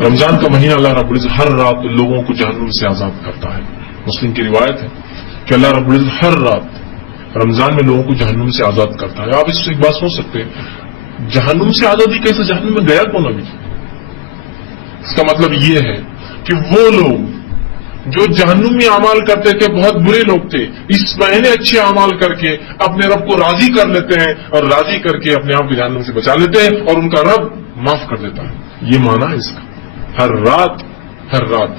رمضان کا مہینہ اللہ رب العزت ہر رات لوگوں کو جہنم سے آزاد کرتا ہے. مسلم کی روایت ہے کہ اللہ رب العزت ہر رات رمضان میں لوگوں کو جہنم سے آزاد کرتا ہے. آپ اس سے ایک بات سوچ سکتے ہیں، جہنم سے آزادی کیسے؟ جہنم میں گیا کون ابھی؟ اس کا مطلب یہ ہے کہ وہ لوگ جو جہنمی اعمال کرتے تھے، بہت برے لوگ تھے، اس مہینے اچھے اعمال کر کے اپنے رب کو راضی کر لیتے ہیں اور راضی کر کے اپنے آپ کو جہنم سے بچا لیتے ہیں اور ان کا رب معاف کر دیتا ہے. یہ معنی ہے اس کا. ہر رات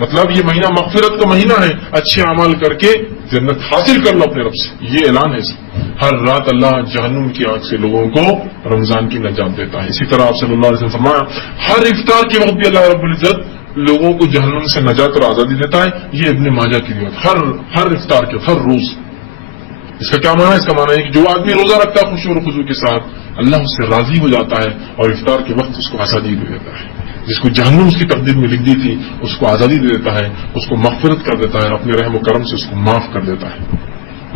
مطلب یہ مہینہ مغفرت کا مہینہ ہے. اچھے اعمال کر کے جنت حاصل کر لو اپنے رب سے، یہ اعلان ہے اس کا. ہر رات اللہ جہنم کی آنکھ سے لوگوں کو رمضان کی نجات دیتا ہے. اسی طرح آپ صلی اللہ علیہ وسلم فرمایا ہر افطار کے وقت بھی اللہ رب العزت لوگوں کو جہنم سے نجات اور آزادی دیتا ہے. یہ ابن ماجہ کی روایت. ہر افطار کے ہر روز. اس کا کیا معنی ہے؟ اس کا معنی ہے کہ جو آدمی روزہ رکھتا ہے خوشی اور خضوع کے ساتھ، اللہ اس سے راضی ہو جاتا ہے اور افطار کے وقت اس کو آزادی دے دیتا ہے. جس کو جہنم اس کی تقدیر میں لکھ دی تھی اس کو آزادی دے دیتا ہے، اس کو مغفرت کر دیتا ہے، اپنے رحم و کرم سے اس کو معاف کر دیتا ہے.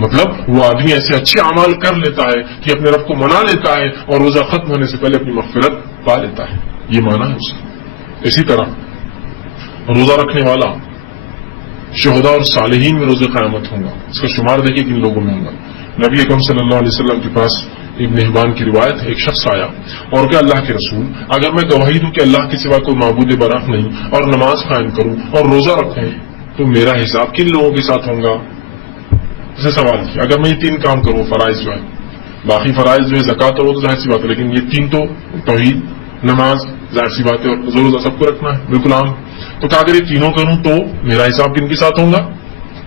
مطلب وہ آدمی ایسے اچھے اعمال کر لیتا ہے کہ اپنے رب کو منا لیتا ہے اور روزہ ختم ہونے سے پہلے اپنی مغفرت پا لیتا ہے. یہ معنی ہے اس کا. اسی طرح روزہ رکھنے والا شہداء اور صالحین میں روز قیامت ہوں گا. اس کا شمار دیکھیے کن لوگوں میں ہوں گا. نبی اکرم صلی اللہ علیہ وسلم کے پاس ابن حبان کی روایت ہے، ایک شخص آیا اور کہ اللہ کے رسول، اگر میں گواہی دوں کہ اللہ کے سوا کوئی معبود برحق نہیں اور نماز قائم کروں اور روزہ رکھوں تو میرا حساب کن لوگوں کے ساتھ ہوں گا؟ اسے سوال کیا اگر میں یہ 3 کام کروں، فرائض جو ہے، باقی فرائض جو ہے زکوٰۃ اور وہ تو ظاہر سی بات ہے، لیکن یہ 3 تو توحید، نماز، ظاہر سی بات ہے، اور روزہ سب کو رکھنا ہے بالکل عام. تو کہا اگر یہ تینوں کروں تو میرا حساب کن کے ساتھ ہوگا؟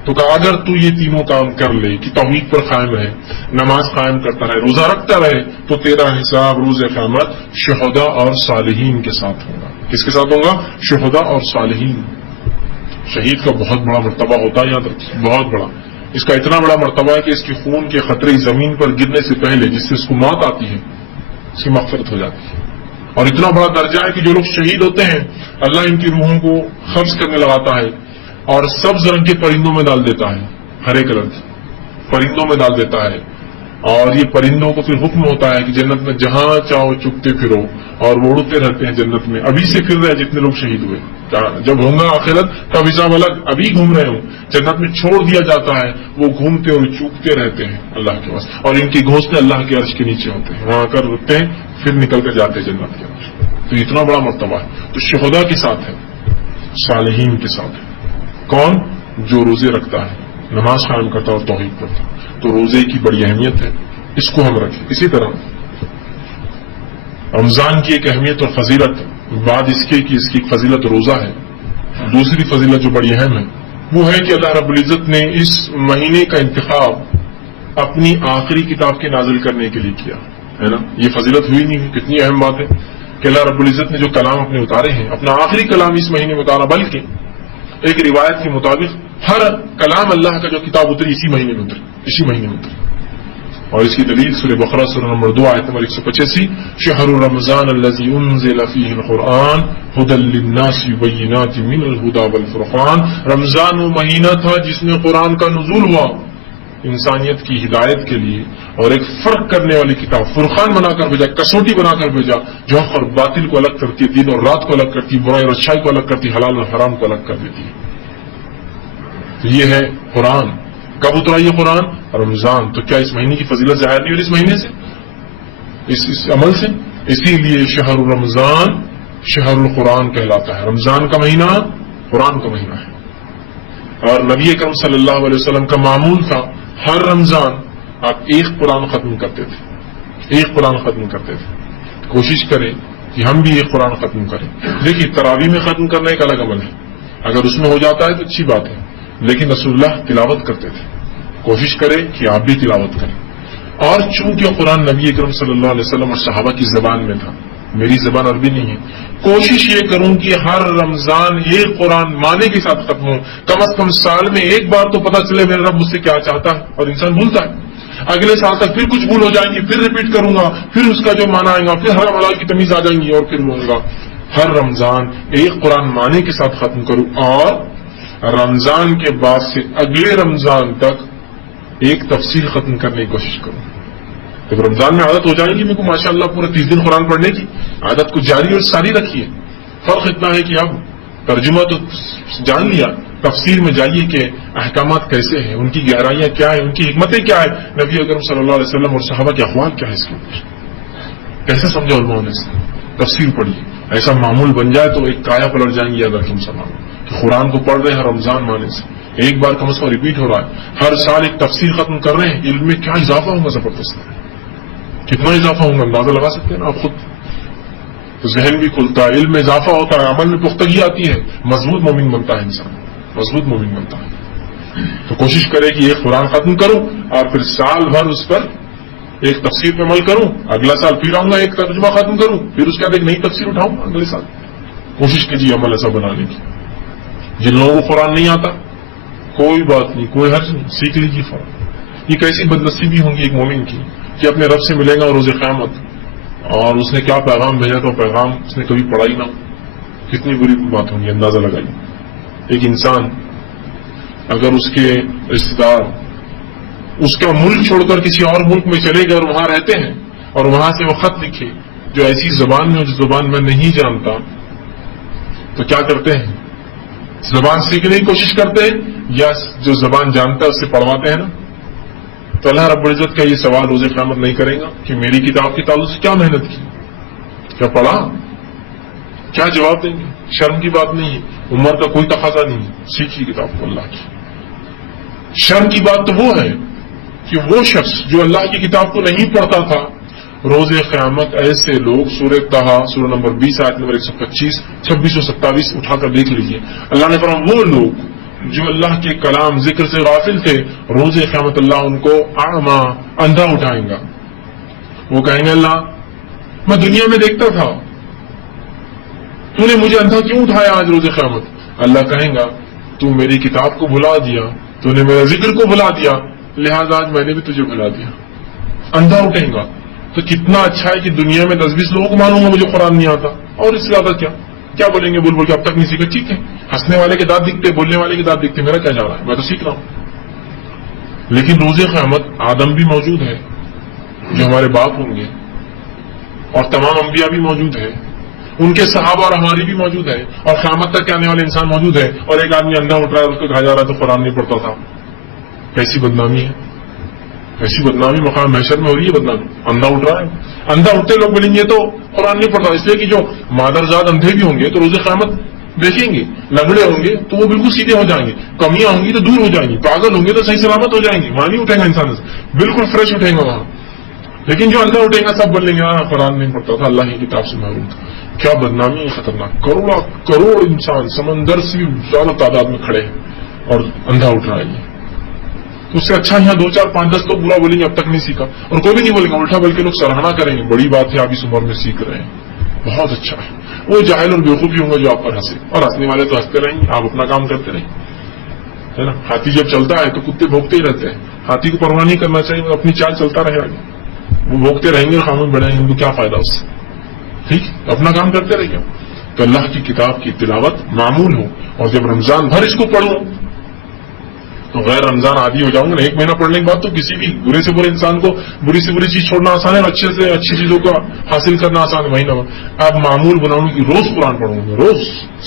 تو کہا اگر تو یہ تینوں کام کر لے کہ توحید پر قائم رہے، نماز قائم کرتا رہے، روزہ رکھتا رہے، تو تیرا حساب روز قیامت شہداء اور صالحین کے ساتھ ہوگا. کس کے ساتھ ہوگا؟ شہداء اور صالحین. شہید کا بہت بڑا مرتبہ ہوتا ہے، یاد رکھیے، بہت بڑا. اس کا اتنا بڑا مرتبہ ہے کہ اس کی خون کے خطرے زمین پر گرنے سے پہلے جس سے اس کو موت آتی ہے اس کی مغفرت ہو جاتی ہے. اور اتنا بڑا درجہ ہے کہ جو لوگ شہید ہوتے ہیں اللہ ان کی روحوں کو قبض کرنے لگاتا ہے اور سبز رنگ کے پرندوں میں ڈال دیتا ہے، ہرے کلر کے پرندوں میں ڈال دیتا ہے. اور یہ پرندوں کو پھر حکم ہوتا ہے کہ جنت میں جہاں چاہو چپتے پھرو، اور وہ اڑتے رہتے ہیں جنت میں. ابھی سے پھر رہے جتنے لوگ شہید ہوئے، جب ہوں گا آخرت تب حساب الگ. ابھی گھوم رہے ہوں، جنت میں چھوڑ دیا جاتا ہے، وہ گھومتے اور چوکتے رہتے ہیں اللہ کے پاس، اور ان کی گھونسلے اللہ کے عرش کے نیچے ہوتے ہیں، وہاں کر رکتے ہیں پھر نکل کر جاتے ہیں جنت کے اندر. تو اتنا بڑا مرتبہ ہے. تو شہداء کے ساتھ ہے، صالحین کے ساتھ ہے. کون؟ جو روزے رکھتا ہے، نماز قائم کرتا ہے اور توحید کرتا ہے. تو روزے کی بڑی اہمیت ہے، اس کو ہم رکھیں. اسی طرح رمضان کی ایک اہمیت اور فضیلت بعد اس کے کہ اس کی ایک فضیلت روزہ ہے. دوسری فضیلت جو بڑی اہم ہے وہ ہے کہ اللہ رب العزت نے اس مہینے کا انتخاب اپنی آخری کتاب کے نازل کرنے کے لیے کیا ہے نا. یہ فضیلت ہوئی نہیں؟ کتنی اہم بات ہے کہ اللہ رب العزت نے جو کلام اپنے اتارے ہیں، اپنا آخری کلام اس مہینے میں اتارا. بلکہ ایک روایت کے مطابق ہر کلام اللہ کا جو کتاب اتری اسی مہینے میں اتری. اور اس کی دلیل سورہ بقرہ سورہ نمبر 2 آیت نمبر 185، شہر رمضان الذی انزل فیہ القرآن ھدی للناس بینات من الھدی والفرقان. رمضان وہ مہینہ تھا جس میں قرآن کا نزول ہوا انسانیت کی ہدایت کے لیے، اور ایک فرق کرنے والی کتاب فرقان بنا کر بھیجا، کسوٹی بنا کر بھیجا جو حق اور باطل کو الگ کرتی ہے، دن اور رات کو الگ کرتی ہے، برائی اور اچھائی کو الگ کرتی ہے، حلال اور حرام کو الگ کر دیتی ہے. تو یہ ہے قرآن. کب اترا یہ قرآن؟ رمضان. تو کیا اس مہینے کی فضیلت ظاہر نہیں ہوئی اس مہینے سے، اس عمل سے؟ اسی لیے شہر رمضان شہر القرآن کہلاتا ہے. رمضان کا مہینہ قرآن کا مہینہ ہے. اور نبی اکرم صلی اللہ علیہ وسلم کا معمول تھا ہر رمضان آپ ایک قرآن ختم کرتے تھے. کوشش کریں کہ ہم بھی ایک قرآن ختم کریں. دیکھیے تراویح میں ختم کرنا ایک الگ عمل ہے، اگر اس میں ہو جاتا ہے تو اچھی بات ہے، لیکن رسول اللہ تلاوت کرتے تھے. کوشش کریں کہ آپ بھی تلاوت کریں. اور چونکہ قرآن نبی اکرم صلی اللہ علیہ وسلم اور صحابہ کی زبان میں تھا، میری زبان عربی نہیں ہے، کوشش یہ کروں کہ ہر رمضان ایک قرآن معنی کے ساتھ ختم ہو. کم از کم سال میں ایک بار تو پتہ چلے میرا رب مجھ سے کیا چاہتا ہے. اور انسان بھولتا ہے، اگلے سال تک پھر کچھ بھول ہو جائیں گی، پھر ریپیٹ کروں گا، پھر اس کا جو معنی آئے گا، پھر حرام حلال کی تمیز آ جائیں گی اور پھر بولوں گا. ہر رمضان ایک قرآن معنی کے ساتھ ختم کروں، اور رمضان کے بعد سے اگلے رمضان تک ایک تفصیل ختم کرنے کی کوشش کروں. جب رمضان میں عادت ہو جائے گی میرے کو ماشاء اللہ پورے 30 دن قرآن پڑھنے کی، عادت کو جاری اور ساری رکھیے. فرق اتنا ہے کہ اب ترجمہ تو جان لیا، تفسیر میں جائیے کہ احکامات کیسے ہیں، ان کی گہرائیاں کیا ہیں، ان کی حکمتیں کیا ہیں، نبی اکرم صلی اللہ علیہ وسلم اور صحابہ کے اقوال کیا ہے، اس کے اوپر کیسے سمجھا علماء نے، تفسیر پڑھیے. ایسا معمول بن جائے تو ایک کایا پلٹ جائیں گے اگر تم سلام کہ قرآن کو پڑھ رہے ہیں رمضان مانے سے، ایک بار کم از کم ریپیٹ ہو رہا ہے، ہر سال ایک تفسیر ختم کر رہے ہیں، علم میں کیا اضافہ ہوگا زبردست، کتنا اضافہ ہوگا اندازہ لگا سکتے ہیں نا آپ خود. تو ذہن بھی کھلتا ہے، علم میں اضافہ ہوتا ہے، عمل میں پختگی آتی ہے، مضبوط مومن بنتا ہے انسان، مضبوط مومن بنتا ہے. تو کوشش کرے کہ ایک قرآن ختم کروں اور پھر سال بھر اس پر ایک تفسیر پہ عمل کروں، اگلا سال پھر آؤں گا ایک ترجمہ ختم کروں، پھر اس کے بعد ایک نئی تفسیر اٹھاؤں گا اگلے سال. کوشش کیجیے عمل ایسا بنانے کی. جن لوگوں کو قرآن نہیں آتا کوئی بات نہیں، کوئی حرج نہیں، سیکھ لیجیے فوراً. یہ کیسی بدنصیبی ہوں گی ایک مومن کی کہ اپنے رب سے ملے گا اور روز قیامت اور اس نے کیا پیغام بھیجا تو پیغام اس نے کبھی پڑھا ہی نہ ہو. کتنی بری بات ہوگی، اندازہ لگائیے. ایک انسان اگر اس کے رشتے دار اس کا ملک چھوڑ کر کسی اور ملک میں چلے گئے اور وہاں رہتے ہیں اور وہاں سے وہ خط لکھے جو ایسی زبان میں جو زبان میں نہیں جانتا، تو کیا کرتے ہیں؟ زبان سیکھنے کی کوشش کرتے ہیں یا جو زبان جانتا ہے اس سے پڑھواتے ہیں نا. تو اللہ رب العزت کا یہ سوال روز قیامت نہیں کرے گا کہ میری کتاب کے تعلق سے کیا محنت کی، کیا پڑھا، کیا جواب دیں گے؟ شرم کی بات نہیں ہے، عمر کا کوئی تقاضا نہیں ہے، سیکھیے کتاب کو اللہ کی. شرم کی بات تو وہ ہے کہ وہ شخص جو اللہ کی کتاب کو نہیں پڑھتا تھا، روز قیامت ایسے لوگ سورہ طہ سورہ نمبر 20 آیت نمبر 125 26 اور 27 اٹھا کر دیکھ لیجیے. اللہ نے فرمایا وہ لوگ جو اللہ کے کلام ذکر سے غافل تھے، روز قیامت اللہ ان کو اعمیٰ اندھا اٹھائیں گا. وہ کہیں گے اللہ میں دنیا میں دیکھتا تھا، تو نے مجھے اندھا کیوں اٹھایا آج روز قیامت؟ اللہ کہیں گا تو میری کتاب کو بھلا دیا، تو نے میرے ذکر کو بھلا دیا، لہذا آج میں نے بھی تجھے بھلا دیا. اندھا اٹھیں گا. تو کتنا اچھا ہے کہ دنیا میں 10-20 لوگوں کو معلوم ہے مجھے قرآن نہیں آتا، اور اس سے زیادہ کیا بولیں گے؟ بول کے اب تک نہیں سیکھا. ٹھیک ہے، ہنسنے والے کے دانت دکھتے، بولنے والے کے دانت دکھتے، میرا کیا جا رہا ہے، میں تو سیکھ رہا ہوں. لیکن روز قیامت آدم بھی موجود ہے جو ہمارے باپ ہوں گے، اور تمام انبیاء بھی موجود ہے، ان کے صحابہ اور ہماری بھی موجود ہے، اور قیامت تک کے آنے والے انسان موجود ہے. اور ایک آدمی اندھا اٹھ رہا ہے، اس کو کہا جا رہا ہے تو قرآن نہیں پڑھتا تھا. کیسی بدنامی ہے، ایسی بدنامی مقام محشر میں ہو رہی ہے. بدنامی اندھا اٹھ رہا ہے، اندھا اٹھتے لوگ بولیں گے تو قرآن نہیں پڑھتا. اس لیے کہ جو مادرزاد اندھے بھی ہوں گے تو روز قیامت دیکھیں گے، لنگڑے ہوں گے تو وہ بالکل سیدھے ہو جائیں گے، کمیاں ہوں گی تو دور ہو جائیں گی، پاگل ہوں گے تو صحیح سلامت ہو جائیں گے، وہاں نہیں اٹھیں گا انسان سے، بالکل فریش اٹھیں گا وہاں. لیکن جو اندھا اٹھیں گا سب بولیں گے ہاں قرآن نہیں پڑھتا تھا، اللہ کی کتاب سے محروم تھا. کیا بدنامی ہے خطرناک. کروڑ انسان سمندر سے بھی زیادہ تعداد میں کھڑے ہیں اور اندھا اٹھ رہا ہے. تو اس سے اچھا یہاں 2 4 5 10 لوگ برا بولیں گے اب تک نہیں سیکھا، اور کوئی بھی نہیں بولے گا، الٹا بلکہ لوگ سراہنا کریں گے، بڑی بات ہے آپ اس عمر میں سیکھ رہے ہیں، بہت اچھا ہے. وہ جاہل اور بیوقوف بھی ہوں گے جو آپ پر ہنسے، اور ہنسنے والے تو ہنستے رہیں گے، آپ اپنا کام کرتے رہیں، ہے نا. ہاتھی جب چلتا ہے تو کتے بھونکتے ہی رہتے ہیں، ہاتھی کو پرواہ نہیں کرنا چاہیے، وہ اپنی چال چلتا رہے آگے. وہ بھونکتے رہیں گے، خاموش بڑھیں گے، ان کو کیا فائدہ اس سے. ٹھیک، اپنا کام کرتے رہیے. تو اللہ کی کتاب کی تلاوت معمول ہو، اور جب رمضان بھر اس کو پڑھوں تو غیر رمضان عادی ہو جاؤں گا. 1 مہینہ پڑھنے کے بعد تو کسی بھی برے سے برے انسان کو بری سے بری چیز چھوڑنا آسان ہے، اور اچھے سے اچھی چیزوں کو حاصل کرنا آسان ہے. مہینہ اب معمول بناؤں کہ روز قرآن پڑھوں گا، روز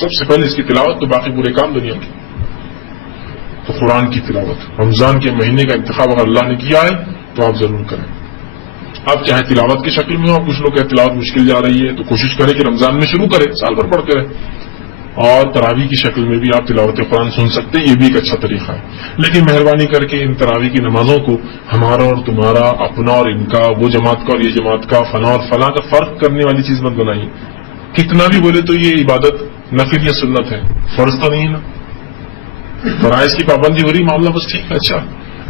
سب سے پہلے اس کی تلاوت، تو باقی برے کام دنیا کے. تو قرآن کی تلاوت رمضان کے مہینے کا انتخاب اگر اللہ نے کیا ہے تو آپ ضرور کریں. آپ چاہے تلاوت کی شکل میں ہو، کچھ لوگ کہ تلاوت مشکل جا رہی ہے تو کوشش کریں کہ رمضان میں شروع کریں، سال بھر پڑھتے رہیں. اور تراویح کی شکل میں بھی آپ تلاوت قرآن سن سکتے ہیں، یہ بھی ایک اچھا طریقہ ہے. لیکن مہربانی کر کے ان تراویح کی نمازوں کو ہمارا اور تمہارا، اپنا اور ان کا، وہ جماعت کا اور یہ جماعت کا، فنا اور فلاں کا فرق کرنے والی چیز مت بنائیے. کتنا بھی بولے تو یہ عبادت نفل یا سنت ہے، فرض تو نہیں ہے نا. فرائض کی پابندی ہو رہی، معاملہ بس ٹھیک ہے، اچھا.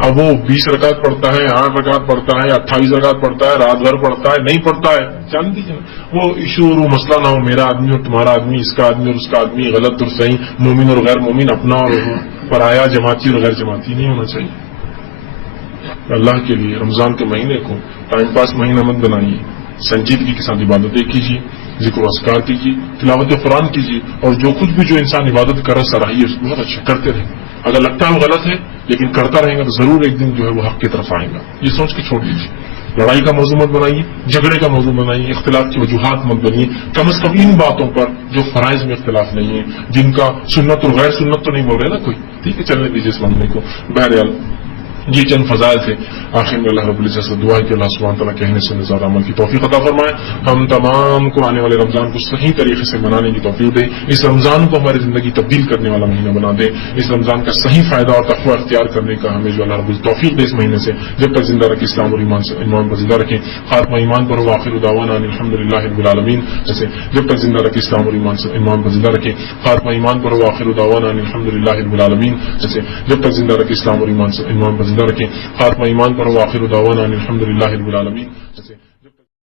اب وہ 20 رکعت پڑھتا ہے، 8 رکعت پڑھتا ہے، 28 رکعت پڑھتا ہے، رات بھر پڑھتا ہے، نہیں پڑھتا ہے، جان دیجیے وہ ایشو اور وہ مسئلہ نہ ہو، میرا آدمی اور تمہارا آدمی، اس کا آدمی اور اس کا آدمی، غلط اور صحیح، مومن اور غیر مومن، اپنا اور پرایا، جماعتی اور غیر جماعتی نہیں ہونا چاہیے. اللہ کے لیے رمضان کے مہینے کو ٹائم پاس مہینہ مت بنائیے، سنجیدگی کے ساتھ عبادتیں کیجیے، ذکر و اذکار کیجیے، تلاوت قرآن کیجیے، اور جو کچھ بھی جو انسان عبادت کر سراہیے اس کو بہت اچھا کرتے رہیں. اگر لگتا ہے وہ غلط ہے لیکن کرتا رہے گا تو ضرور ایک دن جو ہے وہ حق کی طرف آئے گا. یہ سوچ کے چھوڑ دیجیے. لڑائی کا موضوع مت بنائیے، جھگڑے کا موضوع بنائیے، اختلاف کی وجوہات مت بنیے، کم از کم ان باتوں پر جو فرائض میں اختلاف نہیں ہے، جن کا سنت اور غیر سنت تو نہیں بول رہے نا کوئی، ٹھیک ہے چلنے دیجیے اس معاملے کو. بہرحال یہ چند فضائل تھے. آخر میں اللہ رب العزت سے دعا ہے کہ اللہ سبحانہ تعالیٰ کہنے سے زیادہ عمل کی توفیق عطا فرمائے. ہم تمام کو آنے والے رمضان کو صحیح طریقے سے منانے کی توفیق دے. اس رمضان کو ہماری زندگی تبدیل کرنے والا مہینہ بنا دے. اس رمضان کا صحیح فائدہ اور تقویٰ اختیار کرنے کا ہمیں جو اللہ رب العزت توفیق دے اس مہینے سے. جب تک زندہ رکھے اسلام اور ایمان پر زندہ رکھیں. خاتمہ ایمان پر ہو آخر دعوانا ان الحمدللہ رب العالمین. جیسے جب تک زندہ رکھے اسلام اور ایمان پر زندہ رکھیں. خاتمہ ایمان پر ہو آخر دعوانا ان الحمدللہ رب العالمین. جیسے جب تک زندہ رکھے اسلام اور ایمان پر زندہ رکھیں. خاتمہ ایمان پر ہو آخر دعوانا ان الحمدللہ رب العالمین.